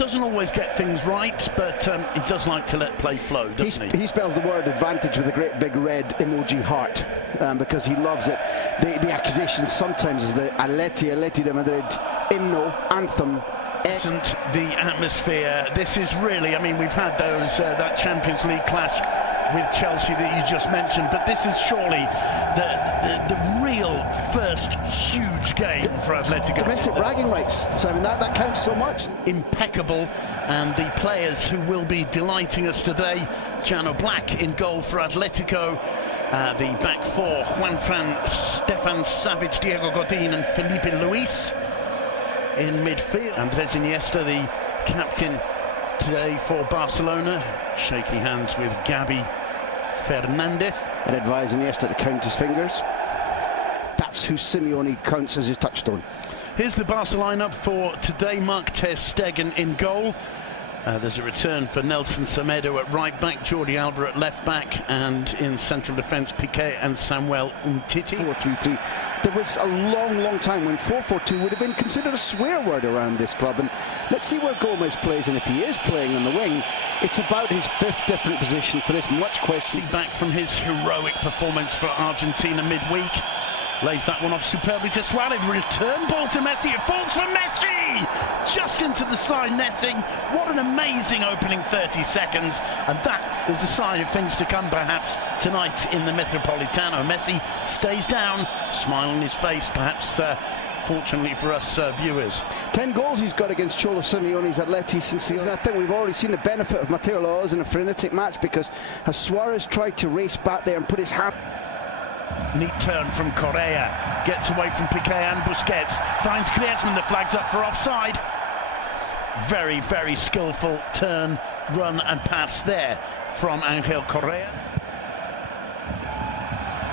doesn't always get things right, but he does like to let play flow, doesn't he? He spells the word advantage with a great big red emoji heart, because he loves it. The accusation sometimes is the Atletico Madrid anthem. Isn't the atmosphere? This is really, I mean, we've had those that Champions League clash with Chelsea that you just mentioned, but this is surely the real first huge game for Atletico. Domestic bragging rights, Simon, that counts so much. Impeccable, and the players who will be delighting us today: Jano Black in goal for Atletico. The back four: Juanfran, Stefan Savic, Diego Godin and Felipe Luis. In midfield, Andres Iniesta, the captain today for Barcelona, shaking hands with Gabi Fernandez. And advise Iniesta to count his fingers. That's who Simeone counts as his touchstone. Here's the Barca lineup for today. Mark ter Stegen in goal. There's a return for Nelson Semedo at right back, Jordi Alba at left back, and in central defence, Piqué and Samuel Umtiti. 4-3-3. There was a long time when 4-4-2 would have been considered a swear word around this club, and let's see where Gomez plays, and if he is playing on the wing, it's about his fifth different position for this much question. Back from his heroic performance for Argentina midweek. Lays that one off superbly to Suarez. Return ball to Messi. It falls for Messi! Just into the side netting. What an amazing opening 30 seconds. And that is a sign of things to come, perhaps, tonight in the Metropolitano. Messi stays down, smile on his face, perhaps fortunately for us viewers. 10 goals he's got against Cholo Simeone's Atleti since season. I think we've already seen the benefit of Mateo Laoz in a frenetic match, because as Suarez tried to race back there and put his hand... Neat turn from Correa, gets away from Piqué and Busquets, finds Griezmann, the flag's up for offside. Very, very skillful turn, run and pass there from Angel Correa.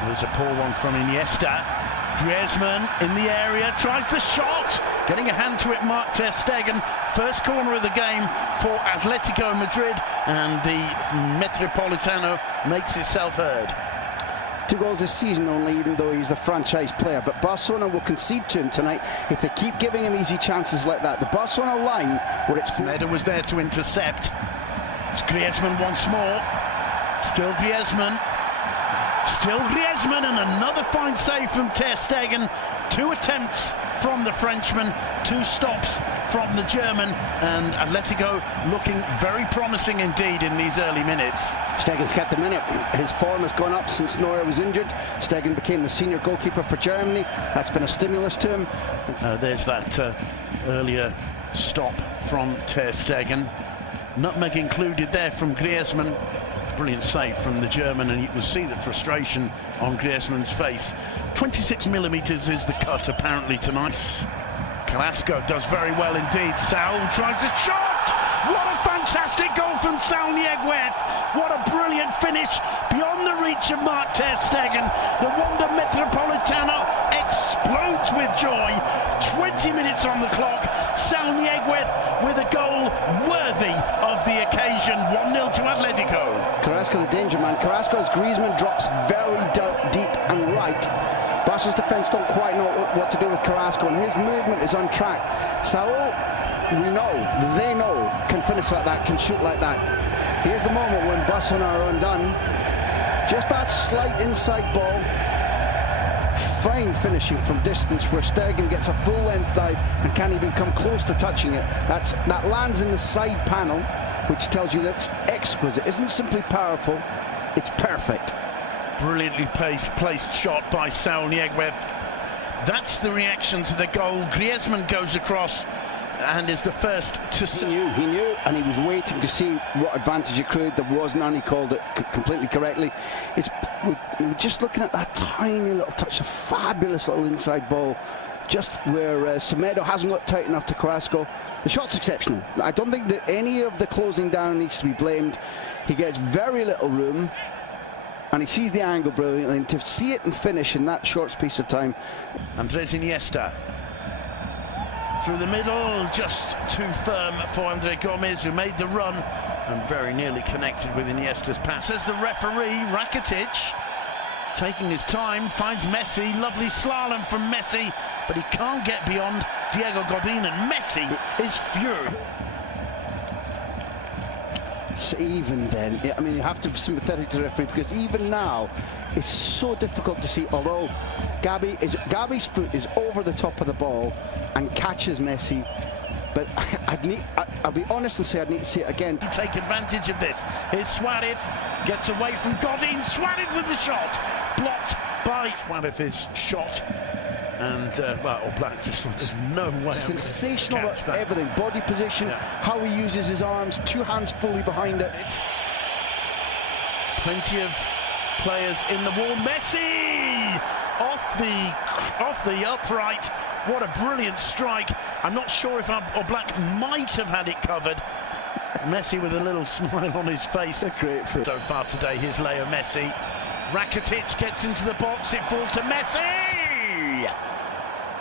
There's a poor one from Iniesta. Griezmann in the area, tries the shot, getting a hand to it, Mark ter Stegen. First corner of the game for Atletico Madrid, and the Metropolitano makes itself heard. 2 goals this season only, even though he's the franchise player. But Barcelona will concede to him tonight if they keep giving him easy chances like that. The Barcelona line, where it's... Neda was there to intercept. It's Griezmann once more. Still Griezmann. Still Griezmann, and another fine save from ter Stegen. 2 attempts from the Frenchman, 2 stops from the German, and Atletico looking very promising indeed in these early minutes. Stegen's kept the minute. His form has gone up since Neuer was injured. Stegen became the senior goalkeeper for Germany. That's been a stimulus to him. There's that earlier stop from ter Stegen. Nutmeg included there from Griezmann. Brilliant save from the German, and you can see the frustration on Griezmann's face. 26mm is the cut apparently tonight. Carrasco does very well indeed. Saul tries a shot! What a fantastic goal from Saul Nieguez! What a brilliant finish beyond the reach of Mark ter Stegen. The Wanda Metropolitano explodes with joy. 20 minutes on the clock. Saul Nieguez with a goal worthy of the occasion. 1-0 to Atletico. Carrasco the danger man. Carrasco, as Griezmann drops very deep and right. Barca's defence don't quite know what to do with Carrasco, and his movement is on track. Saul, they know, can finish like that, can shoot like that. Here's the moment when Barcelona are undone. Just that slight inside ball. Fine finishing from distance, where Stegen gets a full-length dive and can't even come close to touching it. That lands in the side panel, which tells you that's exquisite. Isn't simply powerful, it's perfect. Brilliantly placed shot by Saul Nieguez. That's the reaction to the goal. Griezmann goes across and is the first to... He knew, and he was waiting to see what advantage accrued. There was none. He called it completely correctly. We're just looking at that tiny little touch, a fabulous little inside ball, just where Semedo hasn't got tight enough to Carrasco. The shot's exceptional. I don't think that any of the closing down needs to be blamed. He gets very little room, and he sees the angle brilliantly, and to see it and finish in that short space of time. Andres Iniesta through the middle, just too firm for Andre Gomez, who made the run and very nearly connected with Iniesta's pass. As the referee, Rakitic, taking his time, finds Messi. Lovely slalom from Messi, but he can't get beyond Diego Godin, and Messi is furious. even then, I mean, you have to be sympathetic to the referee, because even now, it's so difficult to see. Although Gabi's foot is over the top of the ball and catches Messi, but I'll be honest and say I'd need to see it again. Take advantage of this. Here's Suarez, gets away from Godin. Suarez with the shot, blocked by Suarez's shot. And well, Black just, there's no way. Sensational at everything, body position, how he uses his arms, 2 hands fully behind it. Plenty of players in the wall. Messi off the upright. What a brilliant strike. I'm not sure if Black might have had it covered. Messi with a little smile on his face. A great fit. So far today, here's Leo Messi. Rakitic gets into the box, it falls to Messi!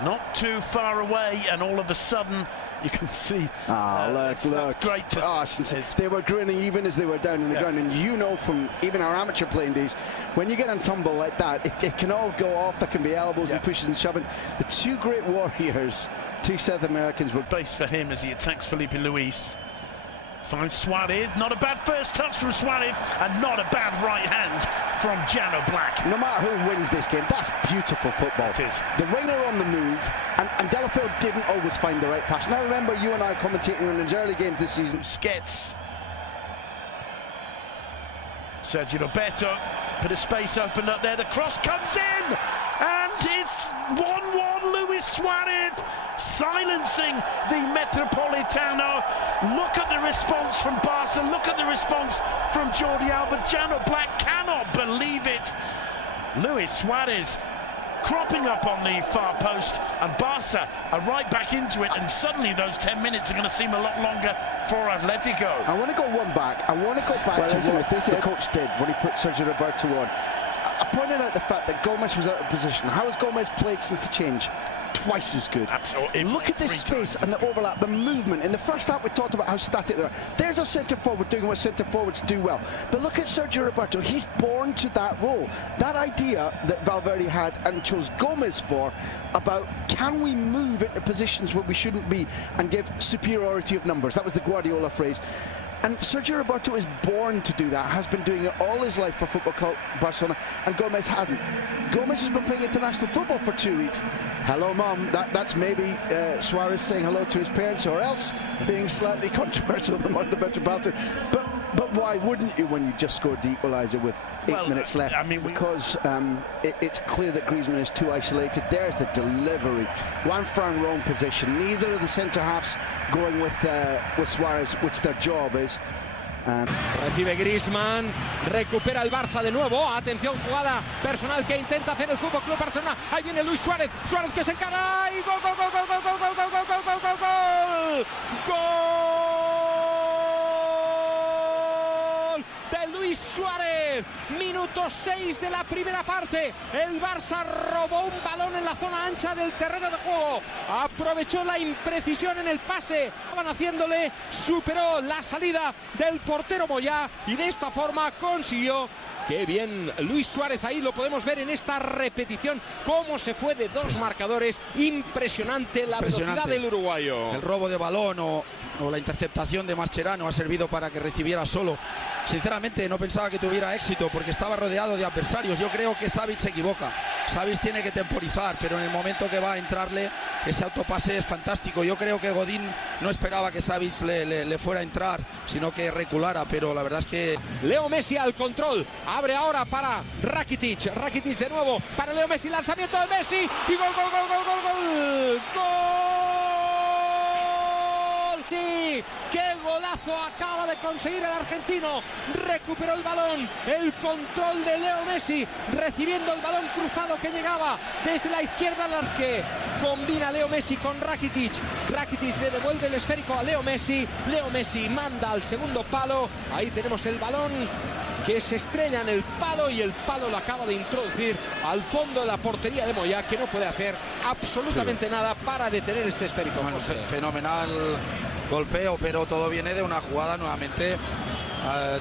Not too far away, and all of a sudden you can see. Look. Great to see. They were grinning even as they were down in the ground, and you know from even our amateur playing days, when you get on tumble like that, it can all go off. There can be elbows and pushes and shoving. The 2 great warriors, 2 South Americans, were base for him as he attacks Felipe Luis. Finds Suarez, not a bad first touch from Suarez, and not a bad right hand from Jano Black. No matter who wins this game, that's beautiful football. It is. The winger on the move, and Delafield didn't always find the right pass. Now remember, you and I commentating on his early games this season. Skets. Sergio Roberto, bit of space opened up there, the cross comes in, and it's 1-1. Luis Suarez silencing the Metropolitano. Look at the response from Barca, look at the response from Jordi Alba. Jano Black cannot believe it. Luis Suarez cropping up on the far post, and Barca are right back into it, and suddenly those 10 minutes are going to seem a lot longer for Atletico. I want to go one back. I want to go back to what the coach did when he put Sergio Roberto on. I pointed out the fact that Gomez was out of position. How has Gomez played since the change? Twice as good. Absolutely. Look at this space and the overlap, the movement. In the first half, we talked about how static they are. There's a centre forward doing what centre forwards do well. But look at Sergio Roberto. He's born to that role. That idea that Valverde had and chose Gomez for, about can we move into positions where we shouldn't be and give superiority of numbers. That was the Guardiola phrase. And Sergio Roberto is born to do that, has been doing it all his life for Football Club Barcelona, and Gomez hadn't. Gomez has been playing international football for 2 weeks. Hello, Mum. That's maybe Suarez saying hello to his parents, or else being slightly controversial among the Metropolitan. But why wouldn't you when you just scored the equaliser with 8 minutes left? I mean, because it's clear that Griezmann is too isolated. There's the delivery. Juan Fran wrong position. Neither of the centre halves going with Suarez, which their job is. Recibe Griezmann, recupera el Barça de nuevo. Atención, jugada personal que intenta hacer el Fútbol Club Barcelona. Ahí viene Luis Suárez. Suárez que se encara y gol, gol, gol, gol, gol, gol, gol, gol, gol, gol, gol, gol. Gol de Luis Suárez. Minuto 6 de la primera parte. El Barça robó un balón en la zona ancha del terreno de juego. Aprovechó la imprecisión en el pase. Van haciéndole, superó la salida del portero Moyá y de esta forma consiguió. Qué bien Luis Suárez, ahí lo podemos ver en esta repetición, cómo se fue de 2 marcadores. Impresionante la velocidad del uruguayo. El robo de balón o la interceptación de Mascherano ha servido para que recibiera solo. Sinceramente no pensaba que tuviera éxito porque estaba rodeado de adversarios. Yo creo que Savic se equivoca. Savic tiene que temporizar, pero en el momento que va a entrarle, ese autopase es fantástico. Yo creo que Godín no esperaba que Savic le fuera a entrar, sino que reculara, pero la verdad es que... Leo Messi al control, abre ahora para Rakitic. Rakitic de nuevo para Leo Messi, lanzamiento de Messi y gol, gol, gol, gol, gol, gol. ¡Gol! Sí, qué golazo acaba de conseguir el argentino. Recuperó el balón, el control de Leo Messi, recibiendo el balón cruzado que llegaba desde la izquierda al arque. Combina Leo Messi con Rakitic. Rakitic le devuelve el esférico a Leo Messi. Leo Messi manda al segundo palo. Ahí tenemos el balón que se estrella en el palo y el palo lo acaba de introducir al fondo de la portería de Moyá, que no puede hacer absolutamente nada para detener este esférico. Bueno, fenomenal golpeo, pero todo viene de una jugada nuevamente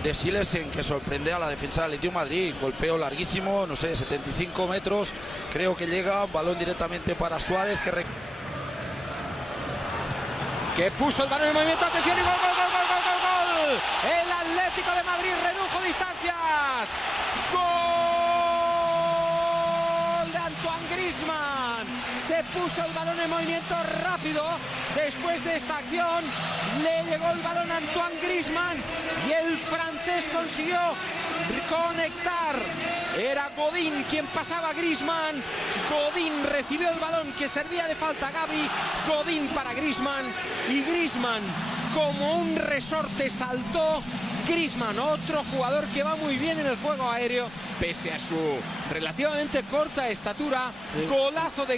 de Siles en que sorprende a la defensa del Atlético Madrid. Golpeo larguísimo, no sé, 75 metros, creo que llega, balón directamente para Suárez que puso el balón en movimiento, atención y gol, gol, gol, gol, gol, gol. El Atlético distancias. ¡Gol de Antoine Griezmann! Se puso el balón en movimiento rápido. Después de esta acción le llegó el balón a Antoine Griezmann y el francés consiguió conectar. Era Godín quien pasaba a Griezmann. Godín recibió el balón que servía de falta a Gavi. Godín para Griezmann y Griezmann como un resorte saltó. Griezmann, otro jugador que va muy bien en el juego aéreo pese a su relativamente corta estatura. Golazo de